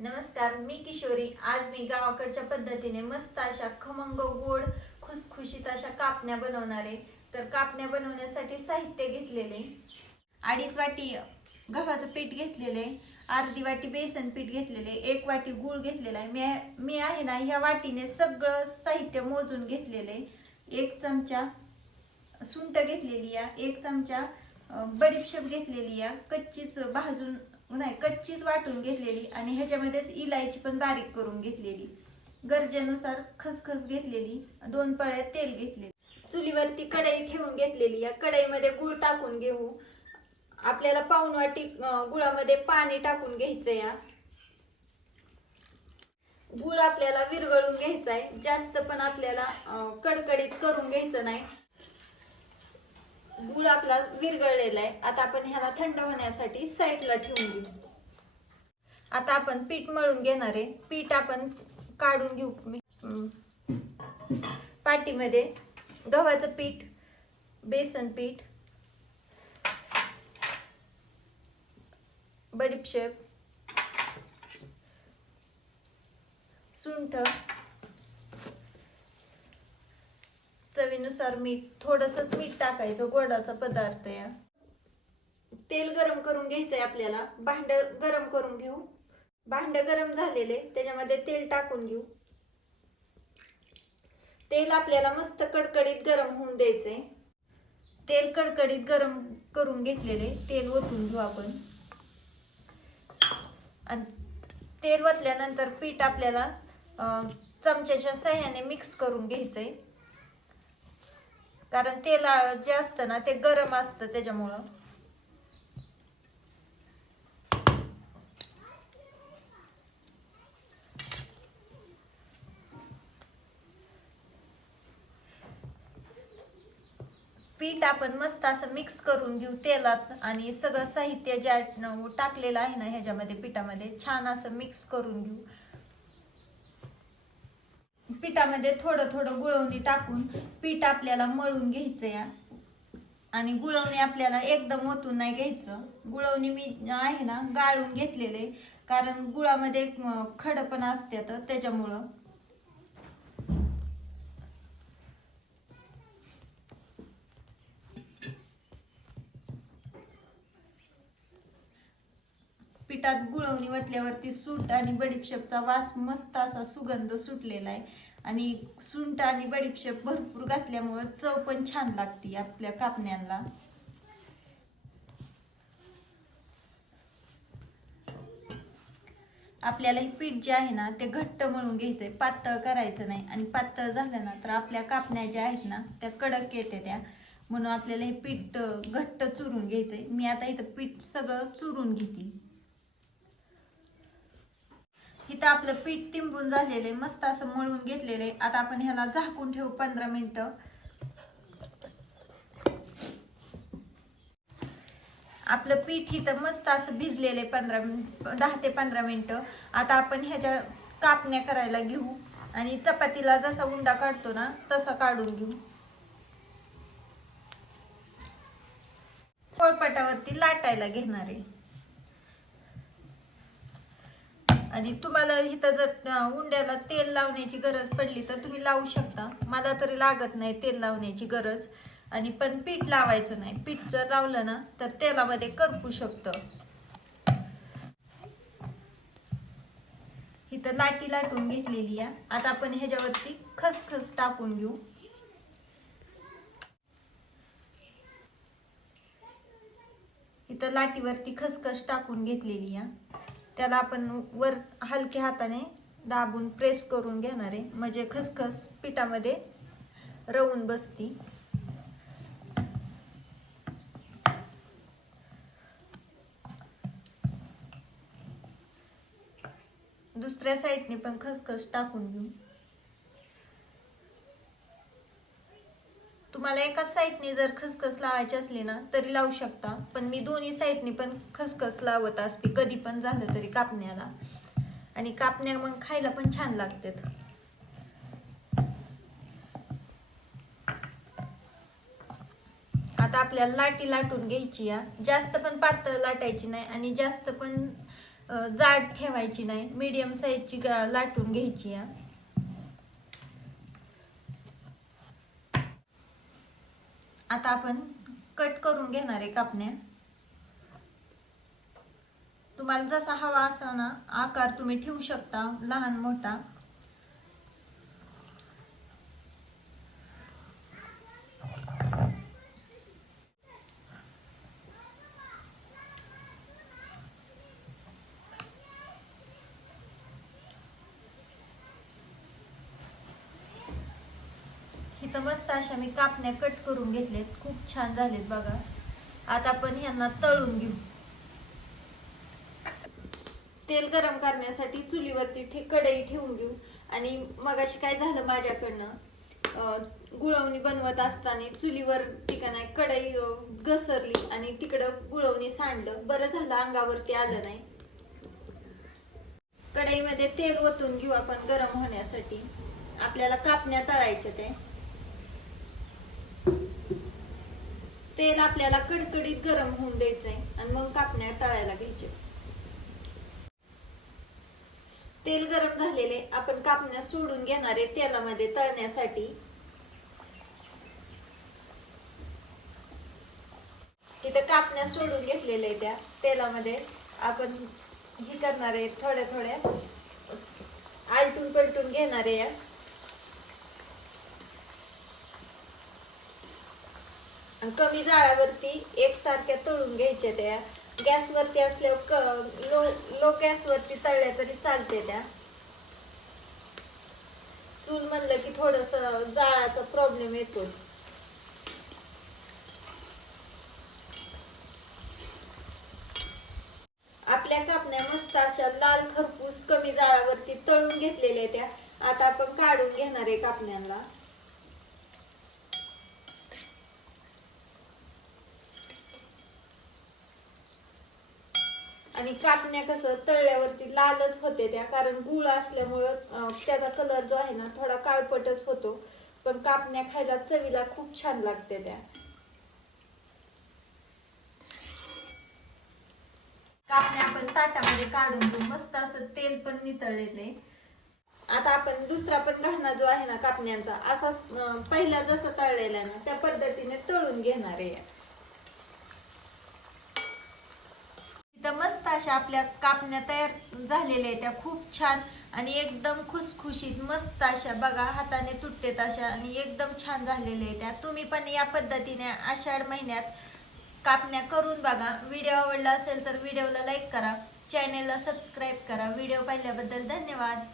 नमस्कार मी किशोरी. आज मी गावाकडच्या पद्धतीने मस्त अशा खमंग गोड खुसखुशीत अशा कापण्या बनवणार आहे. तर कापण्या बनवण्यासाठी साहित्य घेतलेले अडीच वाटी गव्हाचं पीठ घेतलेले अर्धी वाटी बेसन पीठ घेतलेले एक वाटी गूळ घेतलेला आहे. मी मी आहे ना ह्या वाटीने सगळं साहित्य मोजून घेतलेले. एक चमचा सुंट घेतलेली आहे एक चमचा बडीपशेप घेतलेली आहे कच्चीच भाजून नाही कच्चीच वाटून घेतलेली आणि ह्याच्यामध्येच इलायची पण बारीक करून घेतलेली. गरजेनुसार खसखस घेतलेली दोन पळ्या तेल घेतले चुलीवरती कढई ठेवून घेतलेली या कढईमध्ये गुळ टाकून घेऊ. आपल्याला पाऊन वाटी गुळामध्ये पाणी टाकून घ्यायचं या. गुळ आपल्याला विरघळून घ्यायचा आहे. जास्त पण आपल्याला कडकडीत करून घ्यायचं नाही. गुळ आपला विरघळलेला आहे. आता आपण ह्याला थंड होण्यासाठी साईडला ठेवून घेऊ आता आपण पीठ मळून घेणार आहे. पीठ आपण काढून घेऊ. पाटीमध्ये गव्हाचं पीठ बेसन पीठ बडीपशेप सुंठ चवीनुसार मीठ थोडस मीठ टाकायचं गोडाचा पदार्थ या तेल गरम करून घ्यायचंय आपल्याला. भांड गरम करून घेऊ. भांड गरम झालेले त्याच्यामध्ये तेल टाकून घेऊ. तेल आपल्याला मस्त कडकडीत गरम होऊन द्यायचंय. तेल कडकडीत गरम करून घेतलेले तेल ओतून घेऊ आपण. आणि तेल ओतल्यानंतर पीठ आपल्याला चमच्याच्या सहाय्याने मिक्स करून घ्यायचंय. कारण तेला जे असतं ना ते गरम असतं त्याच्यामुळं. पीठ आपण मस्त असं मिक्स करून घेऊ तेलात आणि सगळं साहित्य ज्या टाकलेलं आहे ना ह्याच्यामध्ये पिठामध्ये छान असं मिक्स करून घेऊ. पिठामध्ये थोडं थोडं गुळवणी टाकून पीठ आपल्याला मळून घ्यायचं या आणि गुळवणी आपल्याला एकदम ओतून नाही घ्यायचं. गुळवणी मी आहे ना गाळून घेतलेले कारण गुळामध्ये अं, खड पण त्याच्यामुळं पिठात गुळवणी वतल्यावरती सूट आणि बडीपशेपचा वास मस्त असा सुगंध सुटलेला आहे. आणि सुंट आणि बडीपशेप भरपूर घातल्यामुळं चव पण छान लागते आपल्या कापण्यांना आपल्याला हे पीठ जे आहे ना ते घट्ट मळून घ्यायचंय. पातळ करायचं नाही. आणि पातळ झालं ना तर आपल्या कापण्या ज्या आहेत ना त्या कडक येते त्या. म्हणून आपल्याला हे पीठ घट्ट चुरून घ्यायचंय. मी आता इथं पीठ सगळं चुरून घेते. इथं आपलं पीठ तिंबून झालेलं मस्त असं मळून घेतलेलं आहे. आता आपण ह्याला झाकून ठेवू पंधरा मिनिटं. आपलं पीठ इथं मस्त असं भिजलेलं आहे पंधरा मिनिट दहा ते पंधरा मिनिटं. आता आपण ह्याच्या कापण्या करायला घेऊ. आणि चपातीला जसा उंडा काढतो ना तसा काढून घेऊ. पोळपाटावरती लाटायला घेणार आहे. आणि तुम्हाला इथं जर उंड्याला तेल लावण्याची गरज पडली तर तुम्ही लावू शकता. मला तरी लागत नाही तेल लावण्याची गरज. आणि पण पीठ लावायचं नाही. पीठ जर लावलं ना तर तेलामध्ये करपू शकतं. इथं लाटी लाटून घेतलेली आहे. आता आपण ह्याच्यावरती खसखस टाकून घेऊ. इथं लाटीवरती खसखस टाकून घेतलेली आहे. त्याला आपण वर हलक्या हाताने दाबून प्रेस करून घेणार आहे. म्हणजे खसखस पिठामध्ये रवून बसती. दुसऱ्या साईडने पण खसखस टाकून घेऊ. तुम्हाला एकाच साईडने जर खसखस लावायची असली ना तरी लावू शकता. पण मी दोन्ही साईडने पण खसखस लावत असते. कधी पण झालं तरी कापण्याला. आणि कापण्या मग खायला पण छान लागतात. आता आपल्याला लाटी लाटून घ्यायची या. जास्त पण पातळ लाटायची नाही आणि जास्त पण जाड ठेवायची नाही. मीडियम साईजची गा- लाटून घ्यायची या. आता आपण कट करून घेणार आहे कापण्या. तुम्हाला जसा हवा असा ना आकार तुम्ही ठेवू शकता लहान मोठा. मस्त अशा मी कापण्या कट करून घेतलेत खूप छान झालेत बघा. आता आपण यांना तळून घेऊ. तेल गरम करण्यासाठी चुलीवरती ठे कढई ठेवून घेऊ. आणि मगाशी काय झालं माझ्याकडनं? गुळवणी बनवत असताना चुलीवर ठिकाणी कढई घसरली आणि तिकडं गुळवणी सांडलं. बरं झालं अंगावरती आलं नाही. कढईमध्ये तेल ओतून घेऊ आपण गरम होण्यासाठी. आपल्याला कापण्या तळायच्या ते तेल आपल्याला कडकडीत गरम होऊन द्यायचंय आणि मग कापण्या तळायला घ्यायचे तेल गरम झालेले आपण कापण्या सोडून घेणारे तेलामध्ये तळण्यासाठी. तिथे कापण्या सोडून घेतलेल्या त्या तेलामध्ये. आपण हे करणार आहे थोड्या थोड्या. आलटून पलटून घेणार आहे या. कमी जाळावरती एकसारख्या तळून घ्यायच्या त्या. गॅसवरती असल्यावर क- लो लो गॅसवरती तळल्या तरी चालते त्या. चूल म्हणलं की थोडस जाळाचा प्रॉब्लेम येतोच. आपल्या कापण्या मस्त अशा लाल खरपूस कमी जाळावरती तळून घेतलेल्या त्या. आता आपण काढून घेणार आहे कापण्यांना. आणि कापण्या कसं तळल्यावरती लालच होते त्या कारण गुळ असल्यामुळं त्याचा कलर जो आहे ना थोडा काळपटच होतो. पण कापण्या खायला चवीला खूप छान लागते त्या. कापण्या आपण ताटामध्ये काढून घेऊ. मस्त असं तेल पण नितळलेले आता आपण दुसरा पण घाणा जो आहे ना कापण्यांचा असाच पहिला जसं तळलेला ना त्या पद्धतीने तळून घेणार आहे इथं मस्त अशा आपल्या कापण्या तयार झालेल्या आहेत. त्या खूप छान आणि एकदम खुसखुशीत मस्त अशा बघा हाताने तुटतेत अशा आणि एकदम छान झालेल्या आहेत. त्या तुम्ही पण या पद्धतीने आषाढ महिन्यात कापण्या करून बघा. व्हिडिओ आवडला असेल तर व्हिडिओला लाईक करा. चॅनेलला सबस्क्राईब करा. व्हिडिओ पाहिल्याबद्दल धन्यवाद.